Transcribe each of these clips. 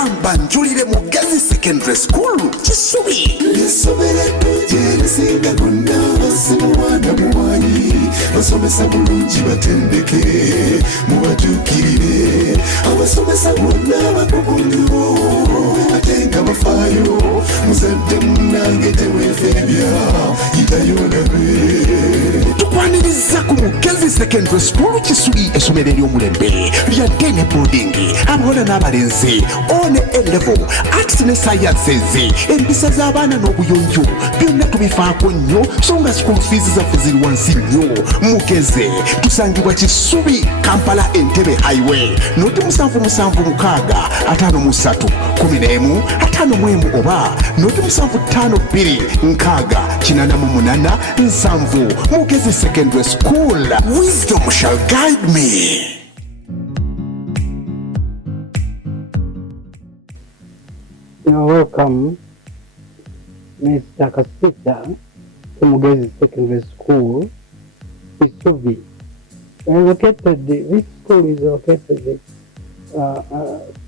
kamba njulire Mugezi Secondary School Kisubi. Lisomere ddungi lisinga gonna basi muwana muwanyi basomesa bulungi batendeke mubatuukirire abasomesa bonna bakugunyo ate nga bafaayo muzadde munnange teweefeebya yitayo olabe. Tukwaniriza ku Mugezi Secondary School Kisubi essomero ery'omulembe lya Dene Boarding abaana n'abalenzi one A-level arts ne sciences empisa z'abaana n'obuyonjo byonna tubifaako nnyo so nga school fees zaffe ziri wansi nnyo. Mugezi tusangibwa Kisubi Kampala Entebbe Highway noti 775611 oba noti 75526887. Mugezi Secondary School, wisdom shall guide me. You are welcome, Mr. Kasita, to Mugezi Secondary School, Kisubi. This school is located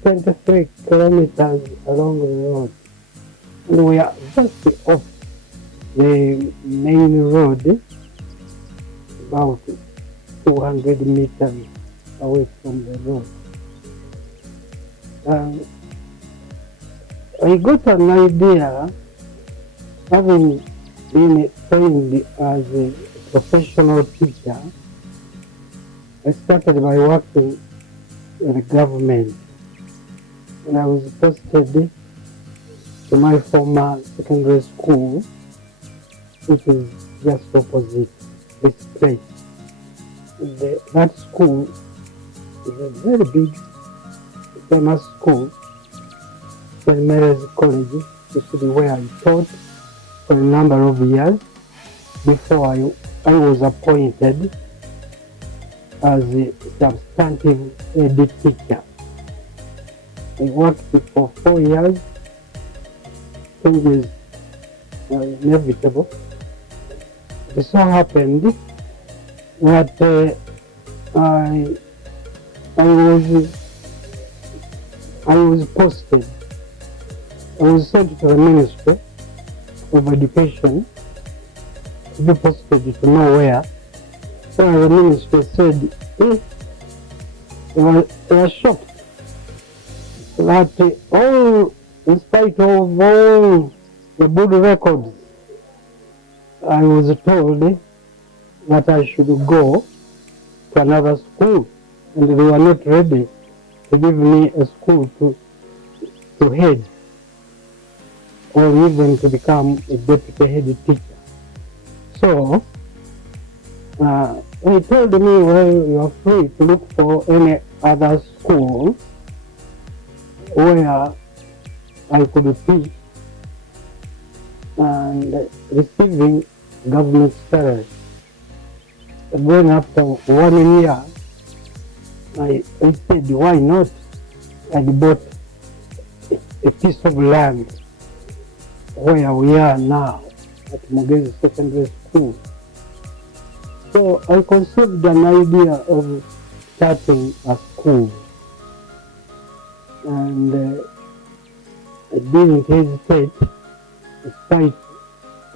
23 kilometers along the road, and we are just off the main road, about 200 meters away from the road. I got an idea, having been trained as a professional teacher. I started by working with the government, and I was posted to my former secondary school, which is just opposite this place. That school is a very big, famous school, St. Mary's College, used to be where I taught for a number of years before I was appointed as a substantive head teacher. I worked for 4 years. Changes are inevitable. It so happened that I was posted. I was sent to the Ministry of Education to be posted to nowhere. So the Ministry said, they were shocked that in spite of all the good records, I was told that I should go to another school, and they were not ready to give me a school to head, or even to become a deputy head teacher. So he told me, well, you are free to look for any other school where I could teach and receiving government salary. Then after 1 year, I said, why not? I bought a piece of land where we are now at Mugezi Secondary School. So I conceived an idea of starting a school, and I didn't hesitate. In spite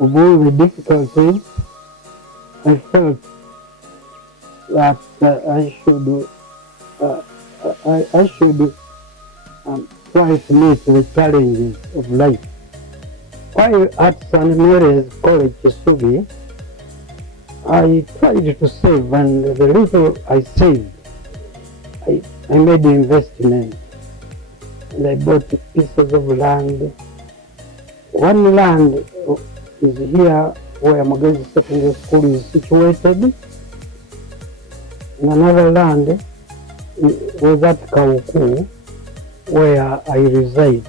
of all the difficulties, I felt that I should try to meet the challenges of life. While at St. Mary's College, Kisubi, I tried to save, and the little I saved, I made the investment, and I bought pieces of land. One land is here where Mugezi Secondary School is situated, and another land was at Kauku, where I reside,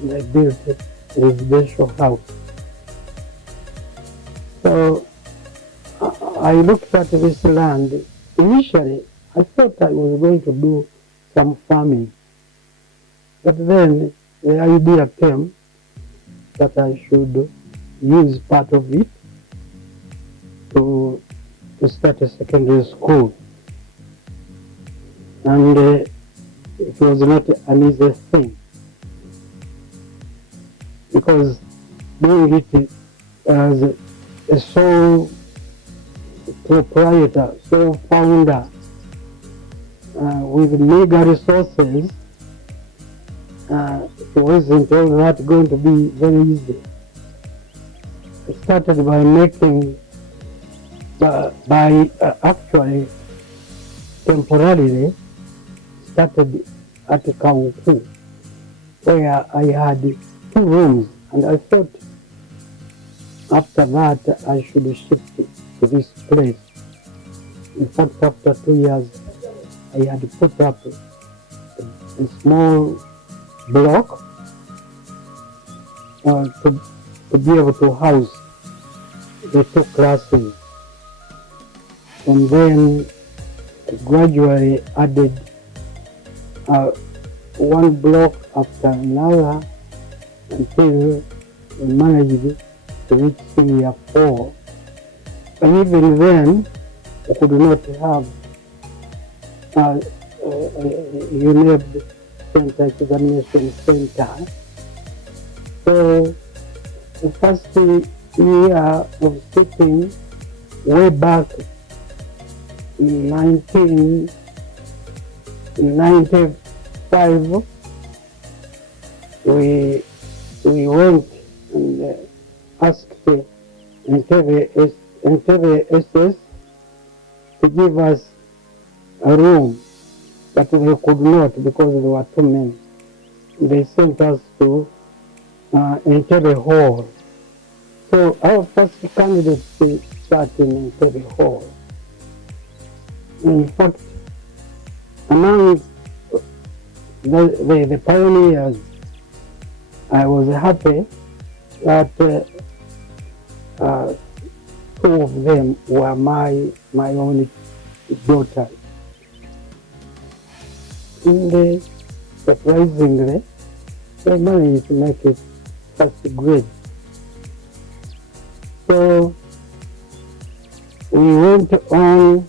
and I built a residential house. So I looked at this land. Initially, I thought I was going to do some farming, but then the idea came that I should use part of it to start a secondary school. And it was not an easy thing. because doing it as a sole proprietor, sole founder, with meager resources, it wasn't all that going to be very easy. I started by making, actually temporarily started at Kauku, where I had 2 rooms, and I thought after that I should shift to this place. In fact, after 2 years, I had put up a small block to be able to house the 2 classes, and then gradually added 1 block after another until we managed to reach senior 4. And even then, we could not have UNEB Center, Examination Center. So the first year of sitting way back in 1995, we went and asked Entebbe SS to give us a room, but they could not because there were too many. They sent us to Entebbe Hall. So our first candidacy sat in Entebbe Hall. In fact, among the pioneers, I was happy that 2 of them were my only daughters. And surprisingly, they managed to make it first grade. So we went on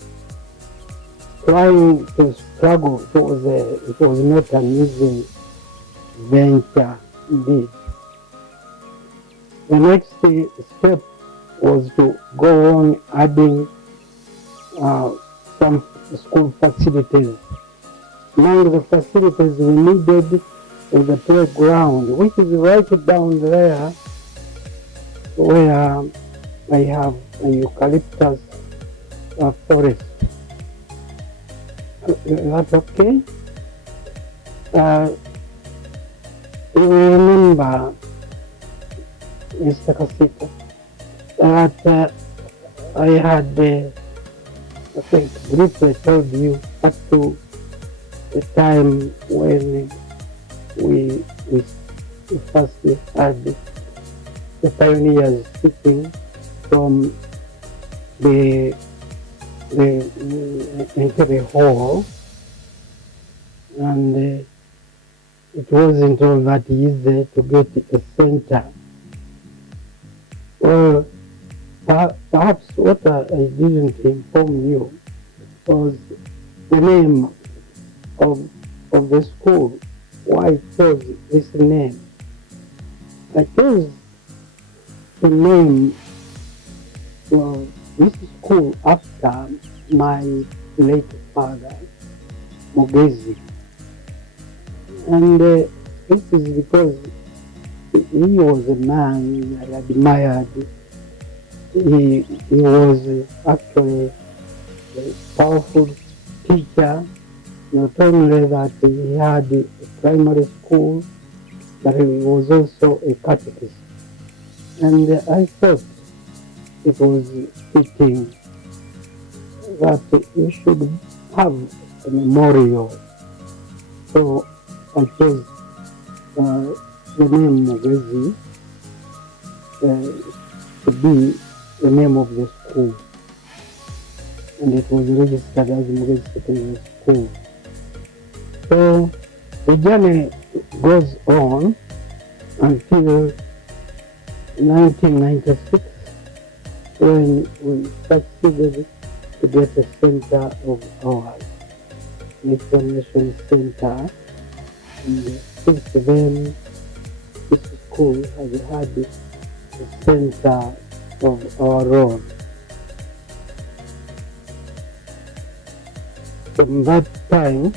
trying to struggle. It was not an easy venture indeed. The next step was to go on adding some school facilities. Among the facilities we needed was the playground, which is right down there where I have a eucalyptus forest. Is that okay? You remember, Mr. Kasita, that I had, I think, briefly told you up to the time when we first had the pioneers sitting from the Entebbe Hall, and it wasn't all that easy to get a center. Well, perhaps what I didn't inform you was the name of the school, why I chose this name. I chose the name this school after my late father, Mugezi. And this is because he was a man I admired. He was actually a powerful teacher. Not only that he had a primary school, but he was also a catechist. And I thought it was fitting that you should have a memorial. So I chose the name Mugezi to be the name of the school. And it was registered as Mugezi Secondary School. So the journey goes on until 1996, when we succeeded to get a center of ours, an examination center. And since then, this school has had the center of our own. From that time,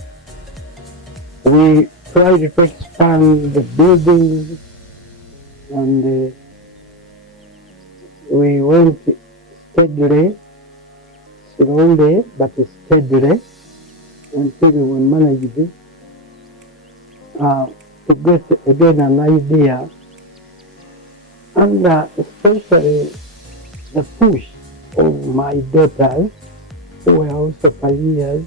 we tried to expand the buildings, and we went steadily, slowly but steadily, until we managed to get again an idea, and especially the push of my daughters, who were also pioneers.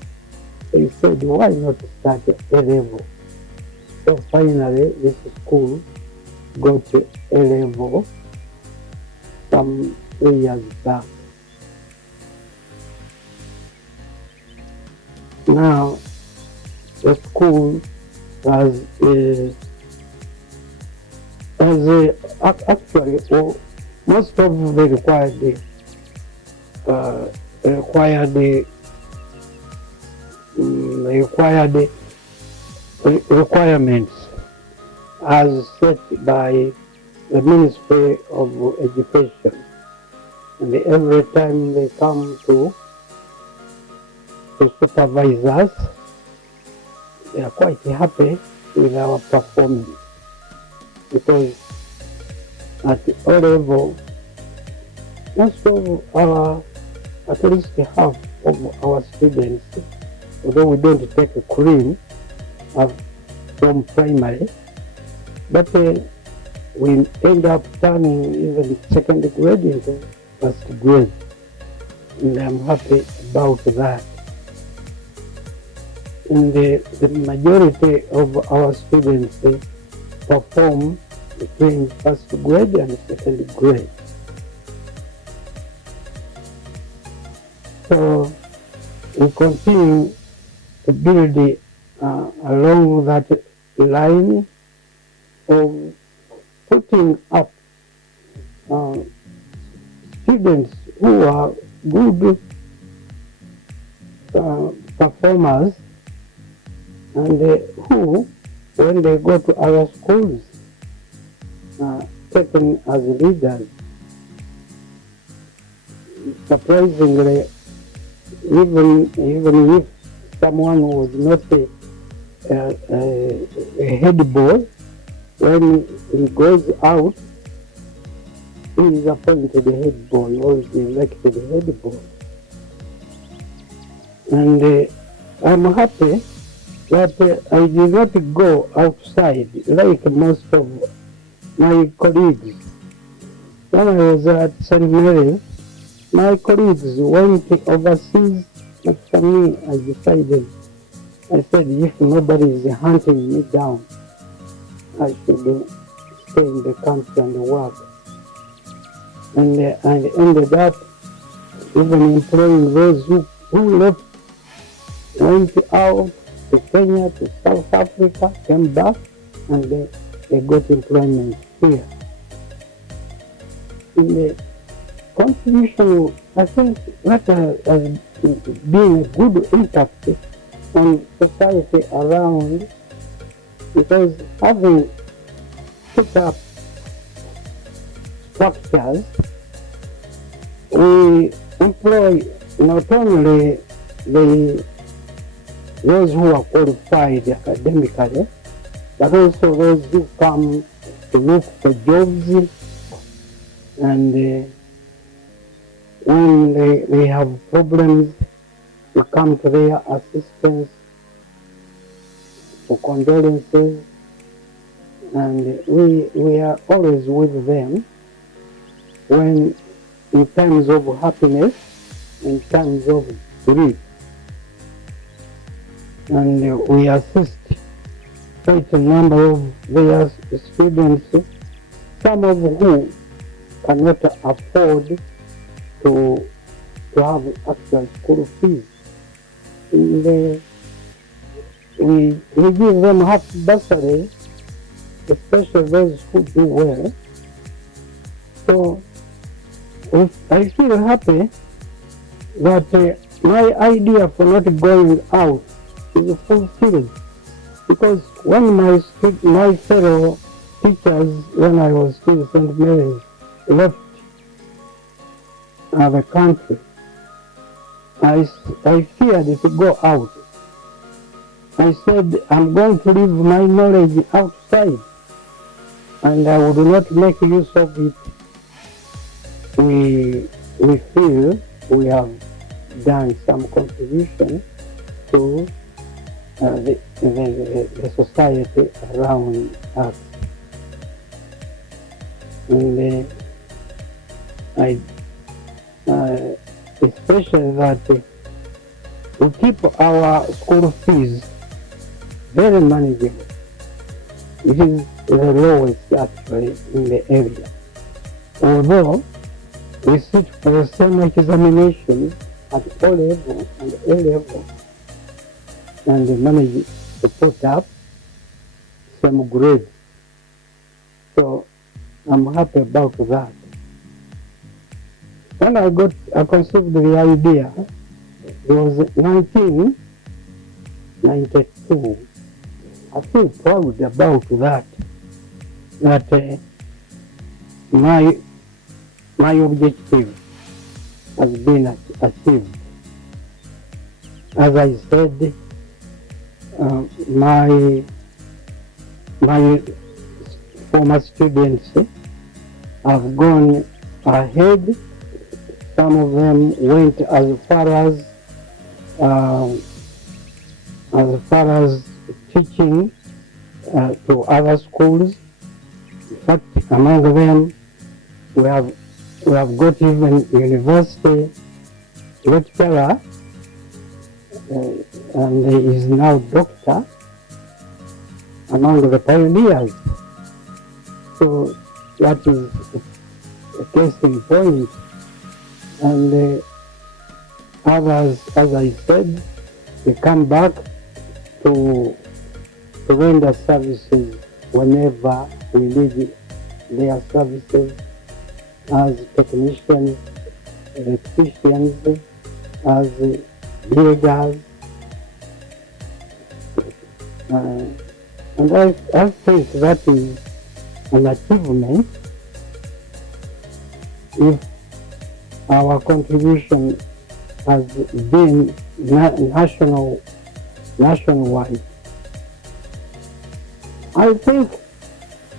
They said, why not start A level? So finally, this school got to A level some 3 years back. Now, the school has actually, most of the requirements as set by the Ministry of Education, and every time they come to supervise us, they are quite happy with our performance, because at O level, most of our, at least half of our students, although we don't take a cream from primary, but we end up turning even second grade into first grade, and I'm happy about that. And the majority of our students perform between first grade and second grade. So we continue to build along that line of putting up students who are good performers, and who, when they go to other schools, taken as leaders. Surprisingly, even if someone was not a head boy, when he goes out, he is appointed head boy or is elected head boy. And I'm happy that I did not go outside like most of my colleagues. When I was at St. Mary's, my colleagues went overseas, but for me, I decided, I said, if nobody is hunting me down, I should stay in the country and work. And I ended up even employing those who left, went out to Kenya, to South Africa, came back, and they got employment here. In the contribution, I think that has been a good impact on society around, because having put up structures, we employ not only those who are qualified academically, but also those who come to look for jobs, and when they have problems, we come to their assistance for condolences, and we are always with them when in times of happiness, in times of grief. And we assist quite a number of their students, some of who cannot afford to have actual school fees. And we give them half bursary, especially those who do well. So I feel happy that my idea for not going out is fulfilled, because when my fellow teachers, when I was still at St. Mary's, left the country, I feared to go out. I said, I'm going to leave my knowledge outside, and I would not make use of it. We feel we have done some contribution to the society around us. And especially that we keep our school fees very manageable. It is the lowest actually in the area. Although we sit for the same examinations at O level and A level, and manage to put up some grades. So I'm happy about that. When I conceived the idea, it was 1992. I feel proud about that, my objective has been achieved. As I said, my former students have gone ahead. Some of them went as far as teaching to other schools. In fact, among them, we have got even university lecturer, and he is now doctor among the pioneers. So that is a case in point. And others, as I said, they come back to render services whenever we need their services as technicians, electricians, as builders. And I think that is an achievement if our contribution has been nationwide. I think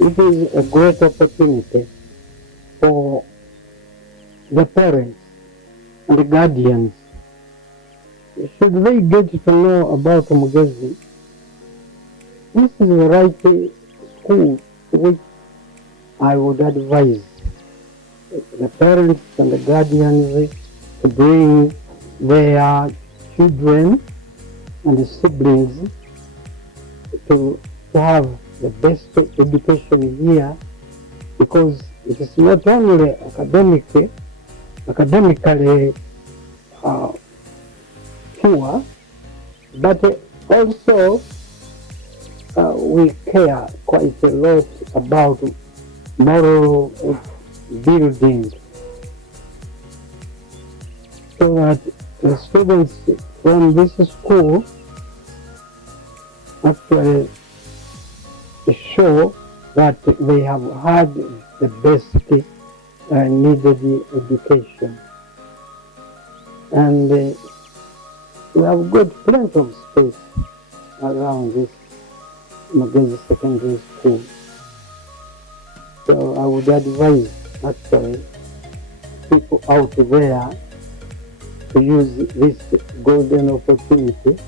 it is a great opportunity for the parents and the guardians. Should they get to know about Mugezi, this is the right school to which I would advise the parents and the guardians to bring their children and the siblings to have the best education here, because it is not only academically pure, but also we care quite a lot about moral building, so that the students from this school actually show that they have had the best needed education. And we have got plenty of space around this Mugezi Secondary School. So I would advise actually people out there to use this golden opportunity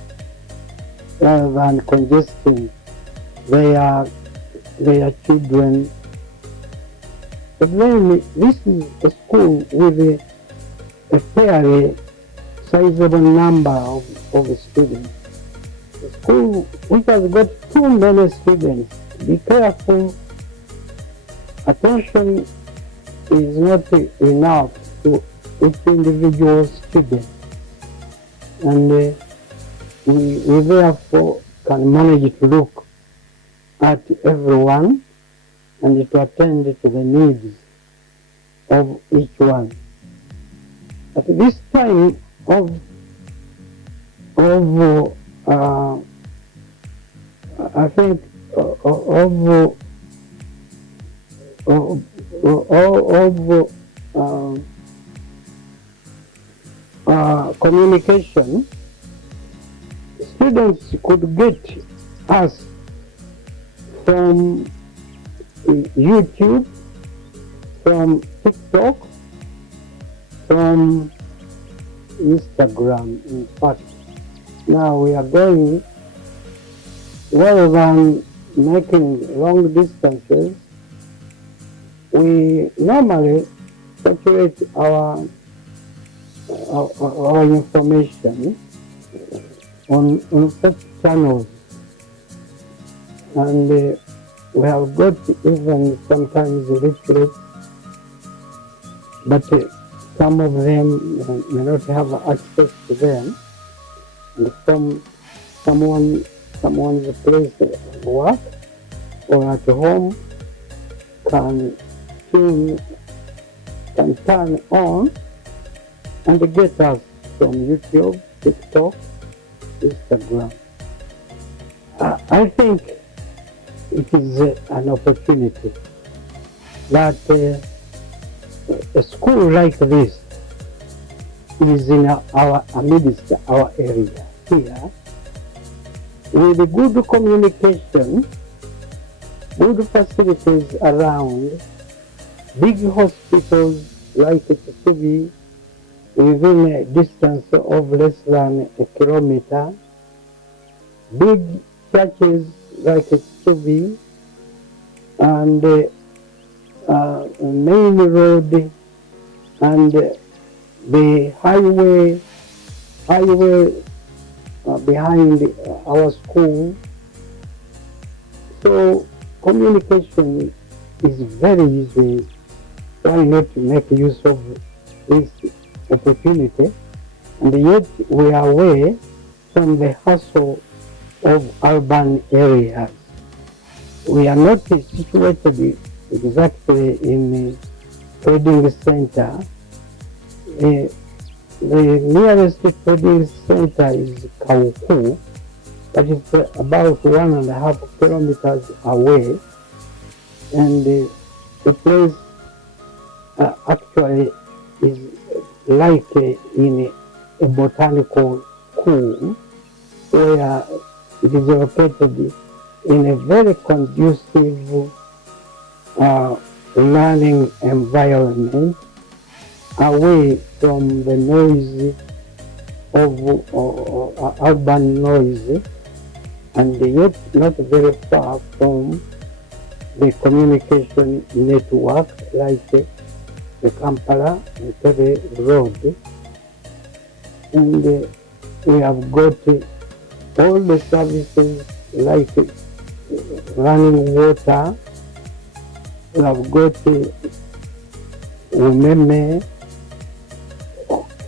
rather than congesting their children. But then this is a school with a fairly sizable number of students. A school which has got too many students. Be careful. Attention is not enough to each individual student, and we therefore can manage to look at everyone and to attend to the needs of each one. At this time I think of communication, students could get us from YouTube, from TikTok, from Instagram. In fact, now we are going, rather than making long distances, we normally saturate our information on such channels, and we have got even sometimes leaflets, but some of them may not have access to them, and from someone's place of work or at home can turn on and get us from YouTube, TikTok, Instagram. I think it is an opportunity that a school like this is in our amidst our area here, with good communication, good facilities around, big hospitals like Kisubi within a distance of less than a kilometer, big churches like Kisubi, and main road, and the highway behind our school. So communication is very easy. Why not make use of this opportunity? And yet we are away from the hustle of urban areas. We are not situated exactly in a trading center. The nearest trading center is Kauku, but it's about 1.5 kilometers away, and the place actually is like in a botanical school, where it is located in a very conducive learning environment, away from the noise of urban noise, and yet not very far from the communication network like the Kampala Entebbe Road. And we have got all the services like running water, we have got umeme,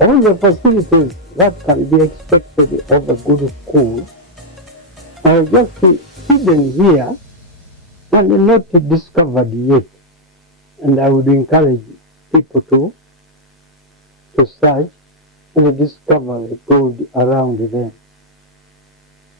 all the facilities that can be expected of a good school are just hidden here and not discovered yet. And I would encourage people to search and discover the gold around them.